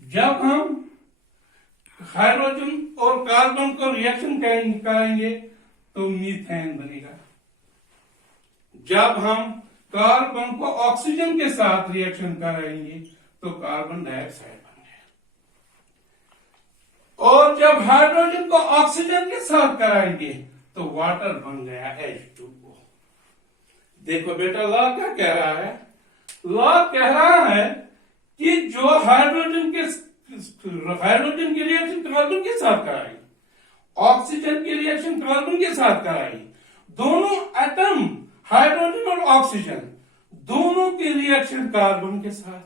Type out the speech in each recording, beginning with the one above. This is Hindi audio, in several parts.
जब हम हाइड्रोजन और कार्बन को रिएक्शन कराएंगे तो मीथेन बनेगा। जब हम कार्बन को ऑक्सीजन के साथ रिएक्शन कराएंगे तो कार्बन डाइऑक्साइड बन गया। और जब हाइड्रोजन को ऑक्सीजन के साथ कराएंगे तो वाटर बन गया H2O। देखो बेटा, लॉ क्या कह रहा है? लॉ कह रहा है कि जो हाइड्रोजन की रिएक्शन कार्बन के साथ कराई, ऑक्सीजन की रिएक्शन कार्बन के साथ कराई, दोनों एटम हाइड्रोजन और ऑक्सीजन दोनों की रिएक्शन कार्बन के साथ।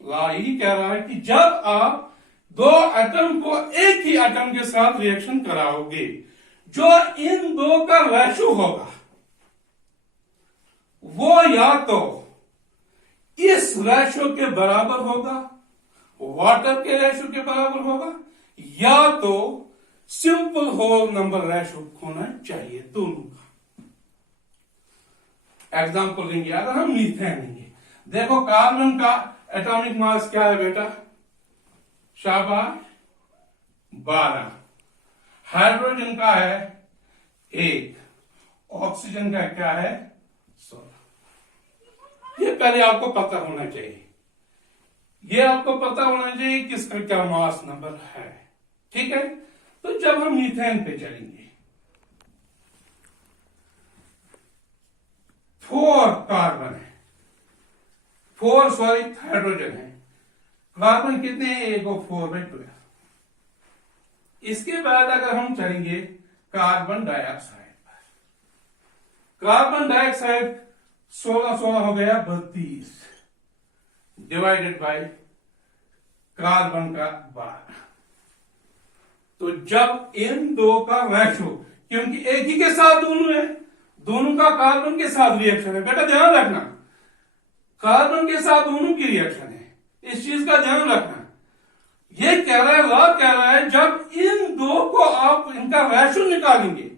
लॉ यही कह रहा है कि जब आप दो एटम को एक ही एटम के साथ रिएक्शन कराओगे, जो इन दो का रेशो होगा वो या तो इस रेशो के बराबर होगा, वाटर के रेशो के बराबर होगा, या तो सिंपल होल नंबर रेशो होना चाहिए, दोनों का। एग्जाम्पल लेंगे, अगर हम मीथेन लेंगे, देखो कार्बन का एटॉमिक मास क्या है बेटा? शाबाश, 12। हाइड्रोजन का है 1, ऑक्सीजन का क्या है 16। ये पहले आपको पता होना चाहिए, ये आपको पता होना चाहिए किसका क्या मास नंबर है, ठीक है। तो जब हम मीथेन पे चलेंगे, 4 कार्बन है, 4 सॉरी हाइड्रोजन है, कार्बन कितने हैं? 1 और 4/12। इसके बाद अगर हम चलेंगे कार्बन डाइऑक्साइड पर, कार्बन डाइऑक्साइड 16 हो गया 32 डिवाइडेड बाय कार्बन का 12। तो जब इन दो का रेशो, क्योंकि एक ही के साथ दोनों है, दोनों का कार्बन के साथ रिएक्शन है, बेटा ध्यान रखना, कार्बन के साथ दोनों की रिएक्शन है, इस चीज का ध्यान रखना। ये कह रहा है, लॉ कह रहा है, जब इन दो को आप इनका रेशो निकालेंगे,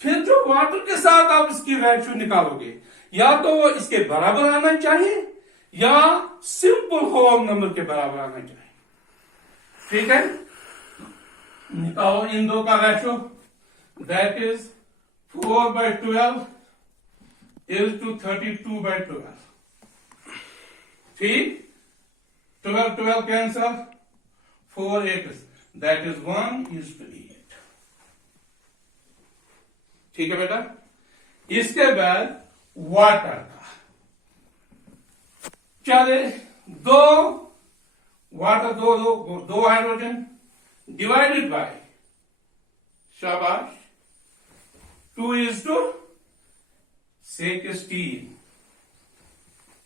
फिर जो वाटर के साथ आप इसकी रेशो निकालोगे, या तो वो इसके बराबर आना चाहिए या सिंपल होल नंबर के बराबर आना चाहिए, ठीक है। निकालो इन दो का ratio, that is 4/12 is to 32/12, ठीक। 12 कैंसल, 4 8, that is 1:8, ठीक है बेटा। इसके बाद वाटर का चले, दो वाटर, दो हाइड्रोजन डिवाइडेड बाय, शाबाश, 2:16,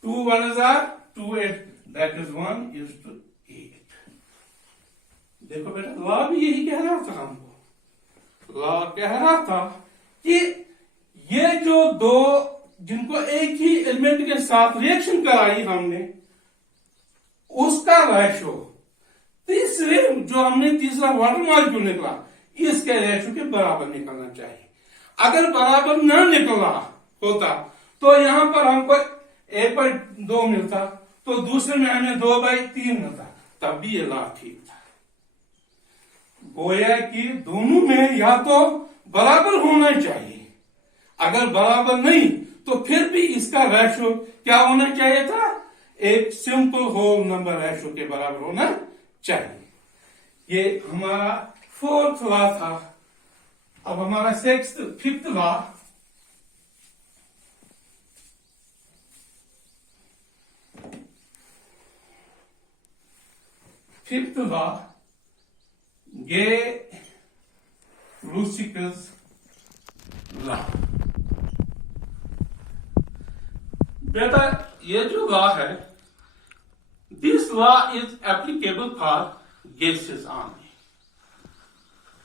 2 1s are 2 8, that is 1:8। देखो बेटा, लॉ भी यही कह रहा था हमको, लॉ कह रहा था कि ये जो दो जिनको एक ही एलिमेंट के साथ रिएक्शन कराई हमने, उसका रेशो तीसरे जो हमने तीसरा वाटर मॉलिक्यूल निकला, इसके रेशो के बराबर निकलना चाहिए। अगर बराबर ना निकला होता तो यहां पर हमको 1/2 मिलता, तो दूसरे में हमें 2/3 मिलता, तब भी ये लॉ ठीक था। गोया कि दोनों में या तो बराबर होना चाहिए, अगर बराबर नहीं तो फिर भी इसका रेशो क्या होना चाहिए था? एक सिंपल होल नंबर रेशो के बराबर होना चाहिए। ये हमारा 4th लॉ था। अब हमारा 5th law, fifth law, Gay Lussac's law. बेटा ये जो लॉ है, this law is applicable for gases only,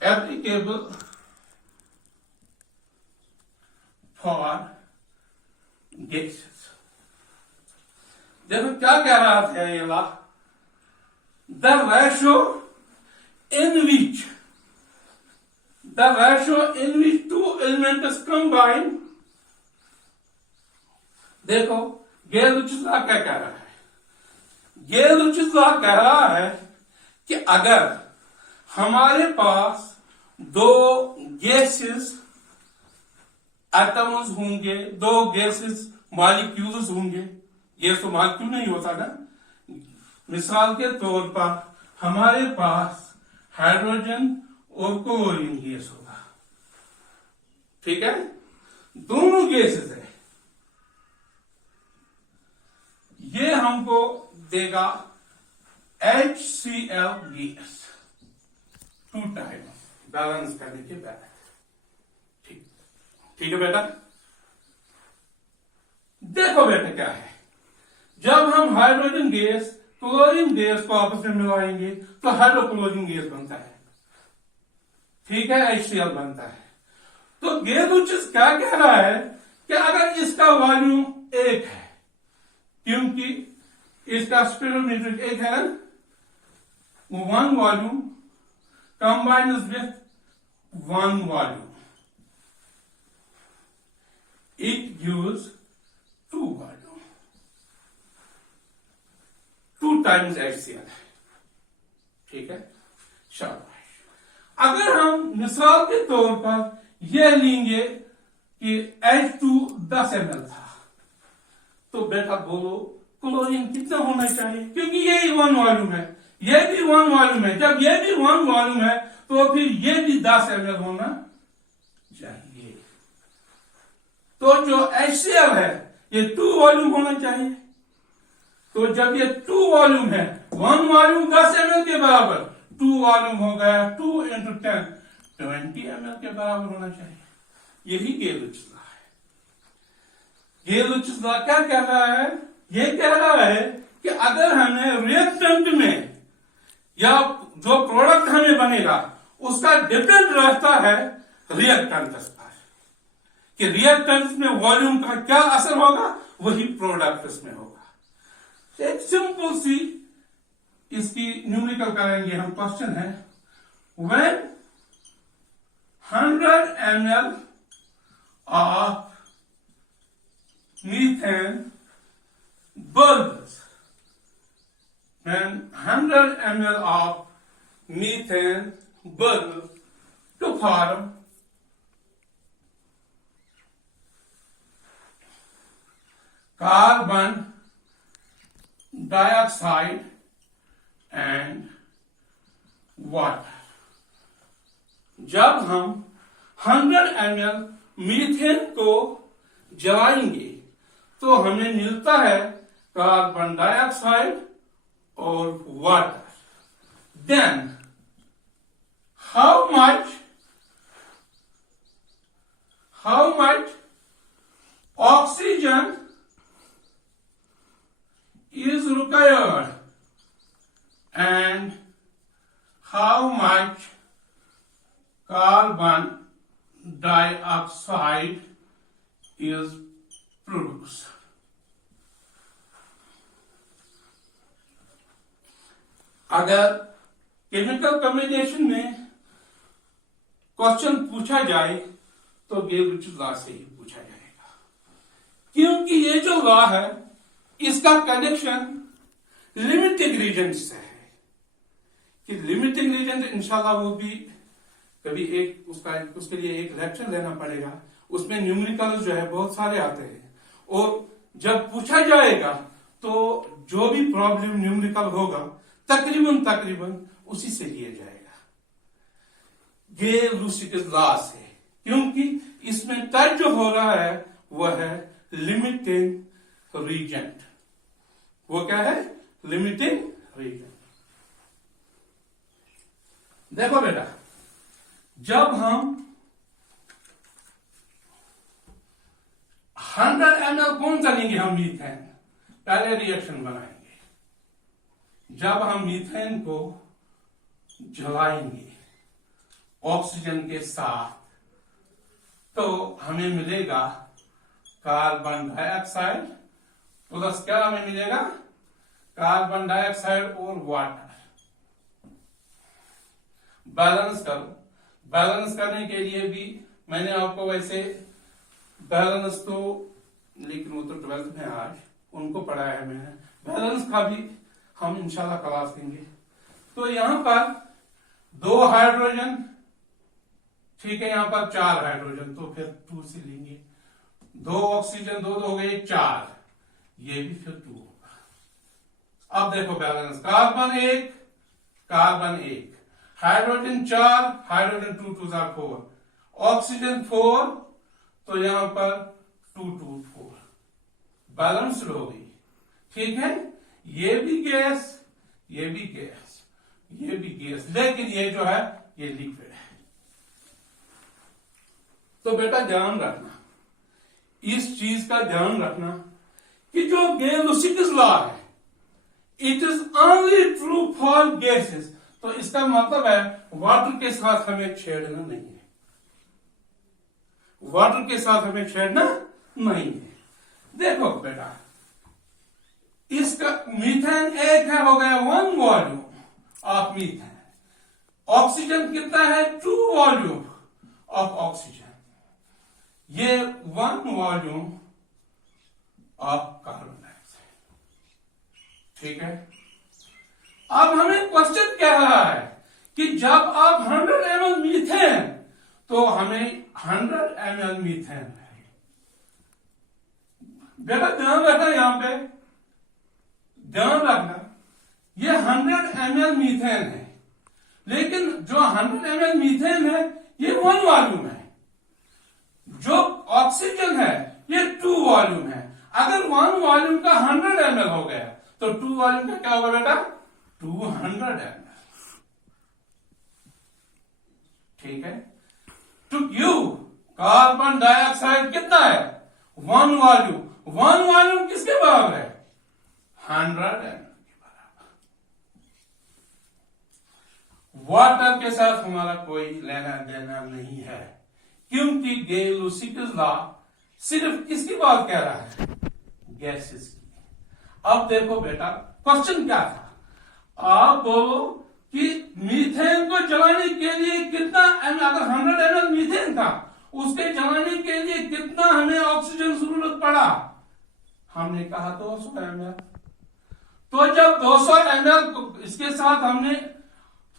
applicable for gases. देखो क्या कह रहा था ये law, the ratio in which two elements combine। देखो गेल क्या कह रहा है, ये लुचिस लॉ कह रहा है कि अगर हमारे पास दो गैसेस एटम्स होंगे, दो गैसेस मॉलिक्यूल्स होंगे, गैस तो मॉलिक्यूल नहीं होता ना, मिसाल के तौर पर हमारे पास हाइड्रोजन और क्लोरीन गैस होगा, ठीक है, दोनों गैसेस है, ये हमको देगा HCl गैस टू टाइम बैलेंस करने के बाद। ठीक, ठीक है बेटा। देखो बेटा क्या है, जब हम हाइड्रोजन गैस क्लोरीन गैस को आपस में मिलाएंगे तो हाइड्रोक्लोरीन गैस बनता है, ठीक है, HCl बनता है। तो गेलुचिस क्या कह रहा है कि अगर इसका वॉल्यूम 1 है, क्योंकि इसका स्पिरोमीटर 1 है ना, one volume combines with one volume, it gives two volume, 2 times HCl, ठीक है, शाबाश। अगर हम मिसाल के तौर पर यह लेंगे कि H2 10 ml था, तो बेटा बोलो क्लोरीन कितना होना चाहिए, क्योंकि यही वन वॉल्यूम है, ये भी वन वॉल्यूम है, जब ये भी वन वॉल्यूम है तो फिर ये भी 10 ml होना चाहिए। तो जो HCl है ये 2 वॉल्यूम होना चाहिए, तो जब ये 2 वॉल्यूम है, वन वॉल्यूम 10 ml के बराबर, 2 वॉल्यूम हो गया 2 into 10 20 ml के बराबर होना चाहिए। यही गेलुचिस लॉ है। गेलुचिस लॉ क्या कह रहा है, ये कह रहा है कि अगर हमें रिएक्टेंट में या जो प्रोडक्ट हमें बनेगा उसका डिपेंड रहता है रिएक्टेंट्स पर, कि रिएक्टेंट्स में वॉल्यूम का क्या असर होगा, वही प्रोडक्ट्स में होगा। एक सिंपल सी इसकी न्यूमेरिकल करेंगे हम, क्वेश्चन है when 100 ml of methane burns, when 100 ml of methane burns to form carbon dioxide and water, जब हम 100 ml मीथेन को जलाएंगे तो हमें मिलता है कार्बन डाइऑक्साइड और water. Then how much oxygen is required and how much carbon dioxide is produced। अगर केमिकल कम्बिनेशन में क्वेश्चन पूछा जाए तो गेलुचिस लॉ से ही पूछा जाएगा, क्योंकि ये जो लॉ है इसका कनेक्शन लिमिटिंग रीजन से है, कि लिमिटिंग रीजन इंशाल्लाह वो भी कभी एक उसके लिए एक लेक्चर लेना पड़ेगा, उसमें न्यूमेरिकल जो है बहुत सारे आते हैं, और जब पूछा जाएगा तो जो भी प्रॉब्लम न्यूमेरिकल होगा तकरीबन उसी से लिया जाएगा, गेलुचिस लॉ से, क्योंकि इसमें टच जो हो रहा है वह है लिमिटिंग रीजन। वो क्या है? Limiting reagent. देखो बेटा, जब हम 100 ml कौन सा लेंगे हम मीथेन, पहले रिएक्शन बनाएंगे, जब हम मीथेन को जलाएंगे ऑक्सीजन के साथ तो हमें मिलेगा कार्बन डाइऑक्साइड प्लस क्या हमें मिलेगा, कार्बन डाइऑक्साइड और वाटर। बैलेंस करो, बैलेंस करने के लिए भी मैंने आपको वैसे बैलेंस तो, लेकिन वो तो 12th में आज उनको पढ़ाया है मैंने, बैलेंस का भी हम इंशाल्लाह क्लास देंगे। तो यहां पर 2 हाइड्रोजन, ठीक है, यहां पर 4 हाइड्रोजन, तो फिर 2 से लेंगे। 2 ऑक्सीजन, 2 हो गए 4, ये भी फिर 2 होगा। अब देखो balance, carbon 1, carbon 1, hydrogen 4, hydrogen 2 2 4, oxygen 4, तो यहां पर 2 2 4 बैलेंस्ड हो गई। ठीक है, ये भी गैस, ये भी गैस, ये भी गैस, लेकिन ये जो है ये लिक्विड है। तो बेटा ध्यान रखना, इस चीज का ध्यान रखना कि जो गेल-लुसिकस लॉ है, it is only true for gases. तो इसका मतलब है वाटर के साथ हमें छेड़ना नहीं है, वाटर के साथ हमें छेड़ना नहीं है। देखो बेटा, इसका मीथेन एक है, हो गया 1 वॉल्यूम ऑफ मीथेन। ऑक्सीजन कितना है? 2 वॉल्यूम ऑफ ऑक्सीजन। ये 1 वॉल्यूम ऑफ कार्बन डाइऑक्साइड। ठीक है, अब हमें क्वेश्चन कह रहा है कि जब आप 100 ml मीथेन, तो हमें 100 ml मीथेन है। बेटा ध्यान रखना, यहां पे ध्यान रखना, ये 100 ml मीथेन है, लेकिन जो 100 ml मीथेन है ये 1 वॉल्यूम है। जो ऑक्सीजन है ये 2 वॉल्यूम है। अगर 1 वॉल्यूम का 100 ml हो गया, तो 2 वॉल्यूम का क्या होगा बेटा? 200 ml। ठीक है, टू यू कार्बन डाइऑक्साइड कितना है? 1 वॉल्यूम। 1 वॉल्यूम किसके बराबर है? 100 ml के बराबर। वाटर के साथ हमारा कोई लेना देना नहीं है, क्योंकि गेल-लुसिकस लॉ सिर्फ किसकी बात कह रहा है? गैसेस की। अब देखो बेटा, क्वेश्चन क्या था? आप बोलो कि मीथेन को जलाने के लिए कितना, अगर 100 ml मीथेन था, उसके जलाने के लिए कितना हमें ऑक्सीजन जरूरत पड़ा? हमने कहा 200 ml। तो जब 200 ml इसके साथ हमने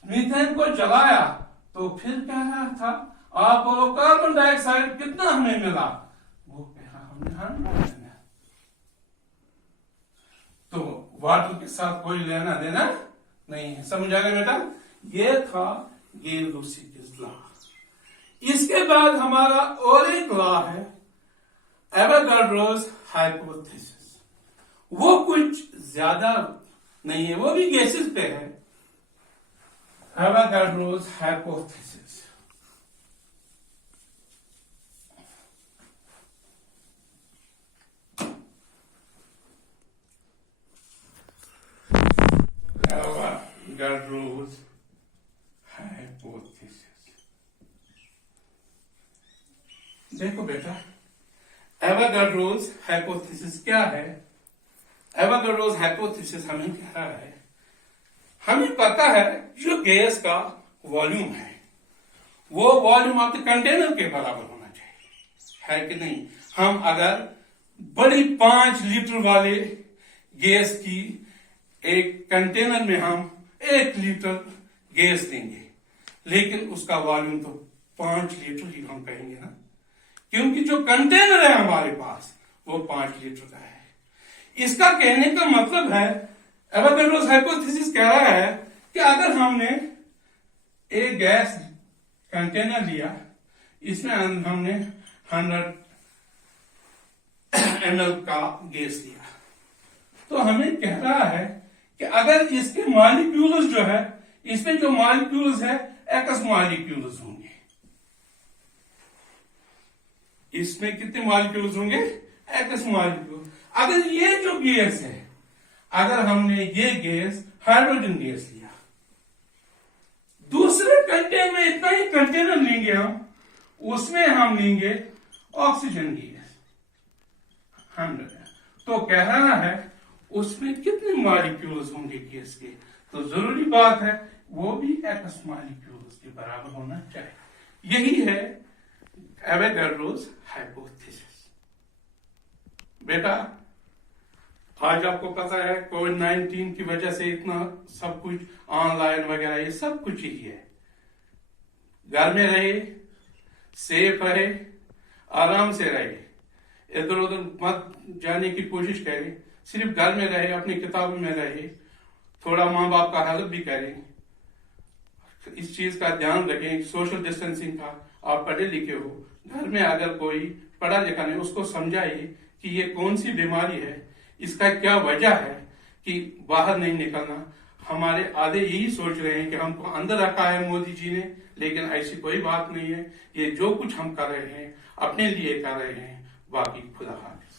मीथेन को जलाया, तो फिर क्या रहा था? आप बोलो कार्बन डाइऑक्साइड कितना हमें मिला? वो कहा हमने 100 ml। तो वाटर के साथ कोई लेना देना नहीं है। समझ आ गया बेटा? ये था गेल-लुसिकस लॉ। इसके बाद हमारा और एक लॉ है, एवोगाड्रोस हाइपोथेसिस। वो कुछ ज्यादा नहीं है, वो भी गैसेस पे है। Avogadro's hypothesis. Avogadro's hypothesis. देखो बेटा, एवोगाड्रोस हाइपोथेसिस क्या है? एवोगाड्रोस हाइपोथेसिस हमें कह रहा है, हमें पता है जो गैस का वॉल्यूम है वो वॉल्यूम ऑफ द कंटेनर के बराबर होना चाहिए, है कि नहीं? हम अगर बड़ी 5 लीटर वाले गैस की एक कंटेनर में हम 1 लीटर गैस देंगे, लेकिन उसका वॉल्यूम तो 5 लीटर ही हम कहेंगे ना, क्योंकि जो कंटेनर है हमारे पास वो 5 लीटर का है। इसका कहने का मतलब है, एवोगाड्रोस हाइपोथेसिस कह रहा है कि अगर हमने एक गैस कंटेनर लिया, इसमें हमने 100 ml का गैस लिया, तो हमें कह रहा है कि अगर इसके मॉलिक्यूल्स जो है, इसमें जो मॉलिक्यूल्स है एक्स मॉलिक्यूल्स होंगे। इसमें कितने मॉलिक्यूल्स होंगे? X molecule. अगर ये जो गैस है, अगर हमने ये गैस हाइड्रोजन गैस लिया, दूसरे कंटेनर में इतना ही कंटेनर लेंगे हम, उसमें हम लेंगे ऑक्सीजन गैस 100, तो कह रहा है उसमें कितने मॉलिक्यूल्स होंगे गैस के? तो जरूरी बात है वो भी एक्स मॉलिक्यूल्स के बराबर होना चाहिए। यही है एवोगाड्रोस हाइपोथेसिस। बेटा आज आपको पता है कोविड-19 की वजह से इतना सब कुछ ऑनलाइन वगैरह ये सब कुछ ही है। घर में रहे, सेफ रहे, आराम से रहे, इधर उधर मत जाने की कोशिश करें, सिर्फ घर में रहे, अपनी किताबों में रहे, थोड़ा माँ बाप का हेल्प भी करें, इस चीज का ध्यान रखें, सोशल डिस्टेंसिंग का। आप पढ़े लिखे हो, घर में अगर कोई पढ़ा लिखा नहीं, उसको समझाइए कि ये कौन सी बीमारी है, इसका क्या वजह है कि बाहर नहीं निकलना। हमारे आधे यही सोच रहे हैं कि हमको अंदर रखा है मोदी जी ने, लेकिन ऐसी कोई बात नहीं है। ये जो कुछ हम कर रहे हैं अपने लिए कर रहे हैं, बाकी खुदा हाफिज।